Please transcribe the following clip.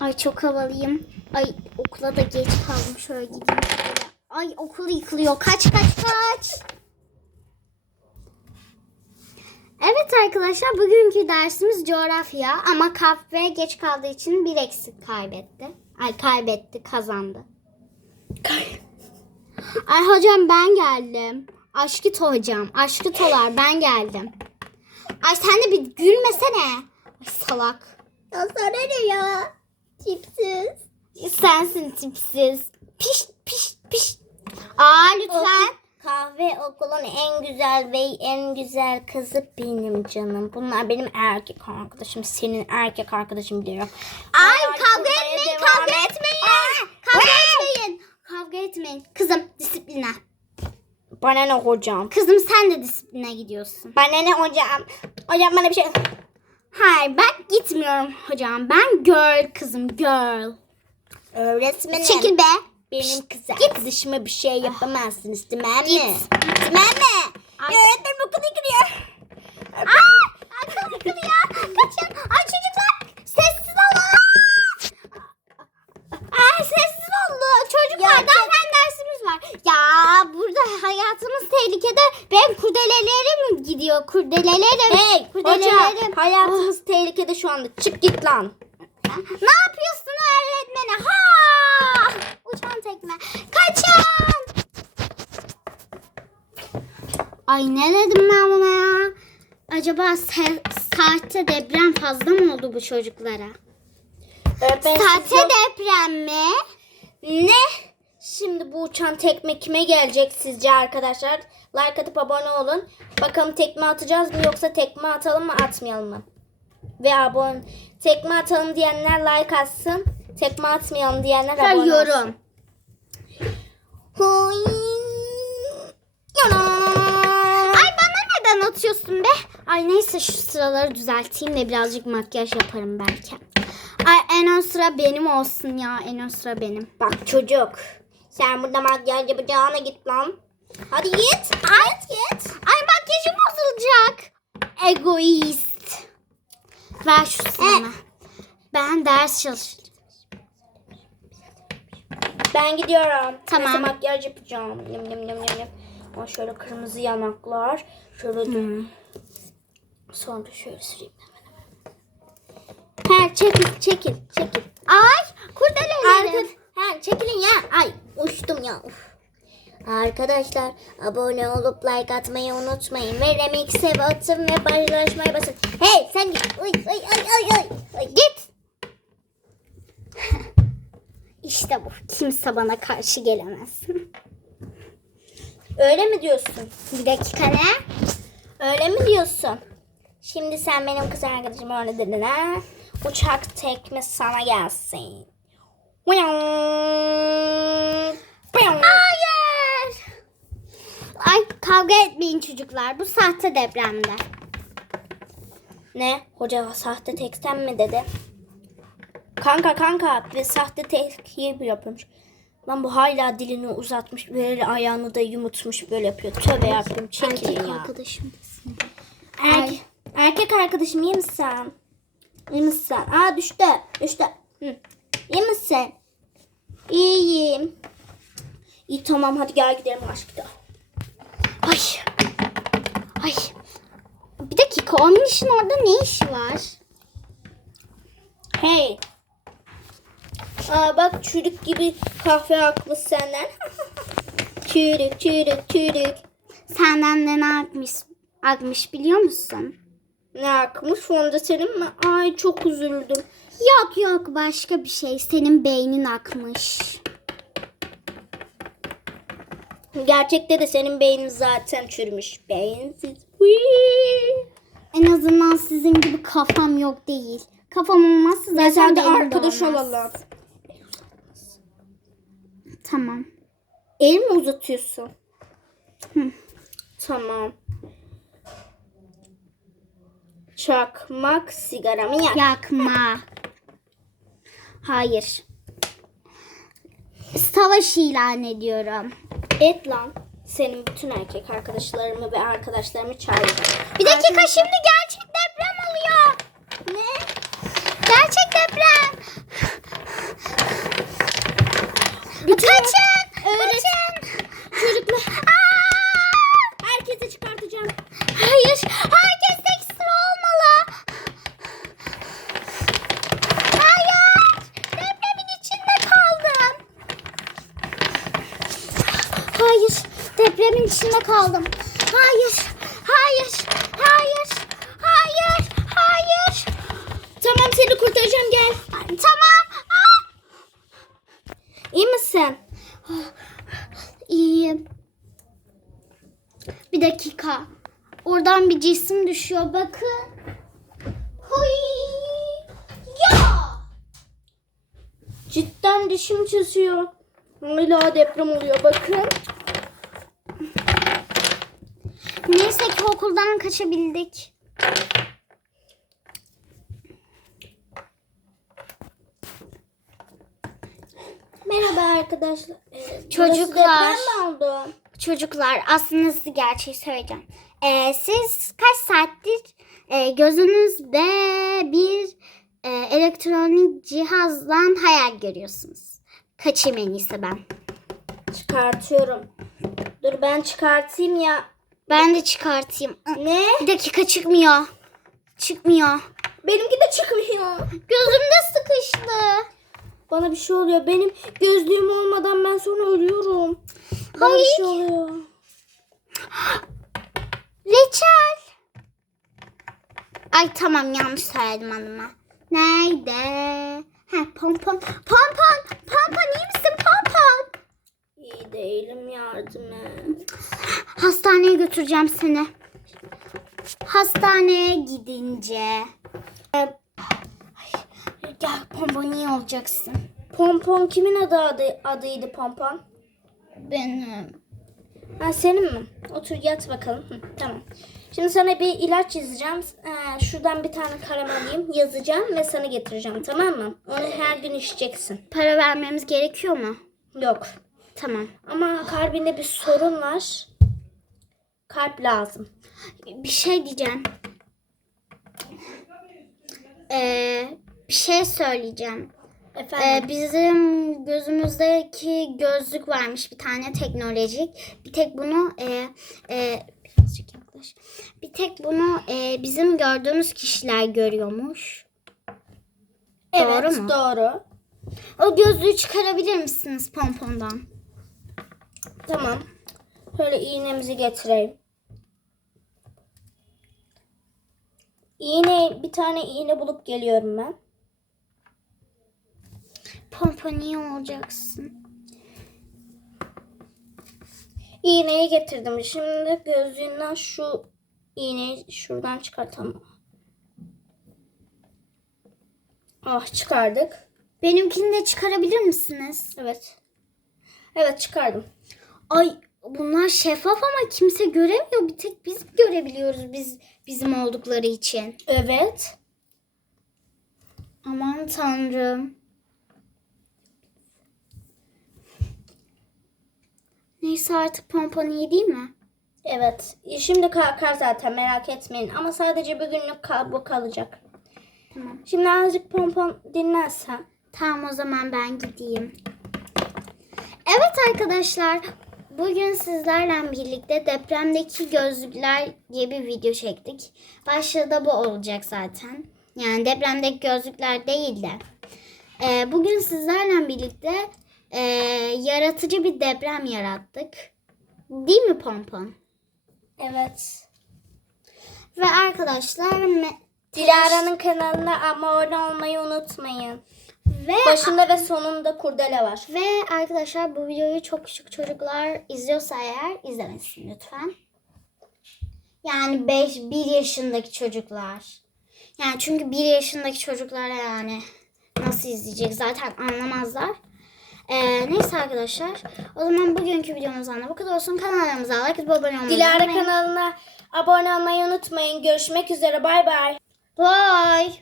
Ay çok havalıyım. Ay okula da geç kaldım. Şöyle gideyim. şöyle. Ay okul yıkılıyor. Kaç kaç kaç. Evet arkadaşlar bugünkü dersimiz coğrafya ama kahve geç kaldığı için bir eksik kaybetti. Ay kaybetti kazandı. Ay hocam ben geldim. Aşkıt hocam. Aşkıtolar ben geldim. Ay sen de bir gülmesene. Ay salak. Ya sana ne ya? Tipsiz. Sensin tipsiz. Piş piş piş. Aa lütfen. Kahve okulun en güzel ve en güzel kızı benim canım. Bunlar benim erkek arkadaşım. Senin erkek arkadaşın diyor. Ay Hayal kavga etmeyin, kavga et. etmeyin. Kavga etmeyin. Kavga etmeyin. Kızım disipline. Bana ne hocam? Kızım sen de disipline gidiyorsun. Bana ne hocam? Hocam bana bir şey... Hayır ben gitmiyorum hocam. Ben girl kızım girl. Öğretmenim. Çekil be. Benim kız arkadaşıma bir şey yapamazsınız? Git. Değil mi? Ay. Ya öğretmenim okulu yıkılıyor. Ay, akıl yıkılıyor. Kaçın. Ay çocuklar sessiz olun. Ay sessiz olun. Çocuklar Ya, daha fen dersimiz var. Ya burada hayatımız tehlikede. Benim kurdelelerim gidiyor. Kurdelelerim. Hey hocam hayatımız tehlikede şu anda. Çık git lan. Ne yapıyorsun öğretmene? Ha! Uçan tekme. Kaçın. Ay ne dedim ben buna ya? Acaba saatte deprem fazla mı oldu bu çocuklara? Yok- deprem mi? Ne? Bu uçan tekme kime gelecek sizce arkadaşlar? Like atıp abone olun. Bakalım tekme atacağız mı yoksa tekme atalım mı atmayalım mı? Ve abone tekme atalım diyenler like atsın. Tekme atmayalım diyenler abone olsun. Yorum. Ay bana neden atıyorsun be? Ay neyse şu sıraları düzelteyim de birazcık makyaj yaparım belki. Ay en ön sıra benim olsun ya. En ön sıra benim. Bak çocuk. Sen burada makyaj yapacağına git lan. Hadi git. Ay git. Ay makyajım bozulacak. Egoist. Ver şu sıramı. Ben ders çalışacağım. Ben gidiyorum. Tamam. Neyse, makyaj yapacağım. Yum yum yum yum. Ama şöyle kırmızı yanaklar. Şöyle Hmm. Sonra şöyle süreyim hemen. Ha çekil çekil çekil. Ay kurdelelerim. Arka, ha çekilin ya. Ay ya. Uf. Arkadaşlar abone olup like atmayı unutmayın ve remix'e basın ve paylaşmaya basın. Hey sen git. Oy, oy, oy, oy, oy. Git. işte bu. Kimse bana karşı gelemez. Öyle mi diyorsun? Bir dakika ne? Öyle mi diyorsun? Şimdi sen benim kız arkadaşım öyle dedin ha? Uçak tekme sana gelsin. Hayır. Ay kavga etmeyin çocuklar. Bu sahte depremde. Ne? Hoca sahte teksten mi dedi? Kanka kanka ve sahte tekhiye bir yapıyormuş. Lan bu hala dilini uzatmış böyle ayağını da yumutmuş böyle yapıyor. Tövbe yapayım çekilin Erkek ya. arkadaşım. Erkek, erkek arkadaşım iyi misin? İyi misin? Aa düştü. Düştü. Hı. İyi misin? İyiyim. İyi tamam hadi gel gidelim aşkta. Ay. Ay. Bir dakika o minişin orada ne işi var? Hey. Aa bak çürük gibi kahve akmış senden. çürük çürük çürük. Senden de ne akmış, akmış biliyor musun? Ne akmış fonda senin mi? Ay çok üzüldüm. Yok yok başka bir şey. Senin beynin akmış. Gerçekte de senin beynin zaten çürümüş. Beyinsiz. En azından sizin gibi kafam yok değil. Kafam olmazsa zaten sen de beynim de arkadaş olmaz. olalım. Tamam. El mi uzatıyorsun? Hı. Tamam. Çakmak sigaramı yak. Yakma. Hayır. Savaş ilan ediyorum. Et lan senin bütün erkek arkadaşlarımı ve arkadaşlarımı çağıracağım. Bir dakika Arkadaş... şimdi gerçek deprem oluyor. Ne? Gerçek deprem. Bütün... Kaçın! Öğret... Kaçın! Kurtaracağım gel. Tamam. Aa! İyi misin? İyiyim. Bir dakika. Oradan bir cisim düşüyor. Bakın. Huy. Ya. Cidden dişim çözüyor. Hala deprem oluyor bakın. Neyse ki okuldan kaçabildik. Merhaba arkadaşlar. Ee, Çocuklar. oldu? Çocuklar aslında size gerçeği söyleyeceğim. Ee, siz kaç saattir e, gözünüzde bir e, elektronik cihazdan hayal görüyorsunuz? Kaçayım en iyisi ben. Çıkartıyorum. Dur ben çıkartayım ya. Ben de çıkartayım. Ne? Bir dakika çıkmıyor. Çıkmıyor. Benimki de çıkmıyor. Gözümde sıkıştı. Bana bir şey oluyor. Benim gözlüğüm olmadan ben sonra ölüyorum. Bana bir Hayır. şey oluyor. Reçel. Ay tamam yanlış söyledim adına. Nerede? Ha pompon. Pompon. Pompon iyi misin pompon? İyi değilim yardım et. Hastaneye götüreceğim seni. Hastaneye gidince. Gel pompon iyi olacaksın. Pompon kimin adı, adı adıydı Pompon? Benim. Ha senin mi? Otur yat bakalım. Hı, tamam. Şimdi sana bir ilaç yazacağım. Ee, şuradan bir tane kalem alayım. Yazacağım ve sana getireceğim. Tamam mı? Onu her gün içeceksin. Para vermemiz gerekiyor mu? Yok. Tamam. Ama kalbinde bir sorun var. Kalp lazım. Bir şey diyeceğim. Ee, bir şey söyleyeceğim. Efendim. Ee, bizim gözümüzdeki gözlük varmış bir tane teknolojik. Bir tek bunu e, e, birazcık yaklaş. Bir tek bunu e, bizim gördüğümüz kişiler görüyormuş. evet doğru mu? doğru. O gözlüğü çıkarabilir misiniz pompondan? Tamam. Şöyle iğnemizi getireyim. İğne bir tane iğne bulup geliyorum ben. Pompon iyi olacaksın. İğneyi getirdim. Şimdi gözlüğünden şu iğneyi şuradan çıkartalım. Ah çıkardık. Benimkini de çıkarabilir misiniz? Evet. Evet çıkardım. Ay bunlar şeffaf ama kimse göremiyor. Bir tek biz görebiliyoruz biz bizim oldukları için. Evet. Aman tanrım. Neyse artık pompon iyi değil mi? Evet. Şimdi kalkar zaten merak etmeyin. Ama sadece bir günlük kal bu kalacak. Tamam. Şimdi azıcık pompon dinlensen. Tamam o zaman ben gideyim. Evet arkadaşlar. Bugün sizlerle birlikte depremdeki gözlükler diye bir video çektik. Başlığı da bu olacak zaten. Yani depremdeki gözlükler değil de. Ee, bugün sizlerle birlikte ee, yaratıcı bir deprem yarattık. Değil mi Pompon? Evet. Ve arkadaşlar Dilara'nın kanalına abone olmayı unutmayın. ve Başında ve sonunda kurdele var. Ve arkadaşlar bu videoyu çok küçük çocuklar izliyorsa eğer izlemesin lütfen. Yani 5 1 yaşındaki çocuklar. Yani çünkü 1 yaşındaki çocuklar yani nasıl izleyecek zaten anlamazlar. Ee, neyse arkadaşlar. O zaman bugünkü videomuzdan da bu kadar olsun. Kanallarımıza like atıp abone olmayı Dilara unutmayın. kanalına abone olmayı unutmayın. Görüşmek üzere. Bay bay. Bye.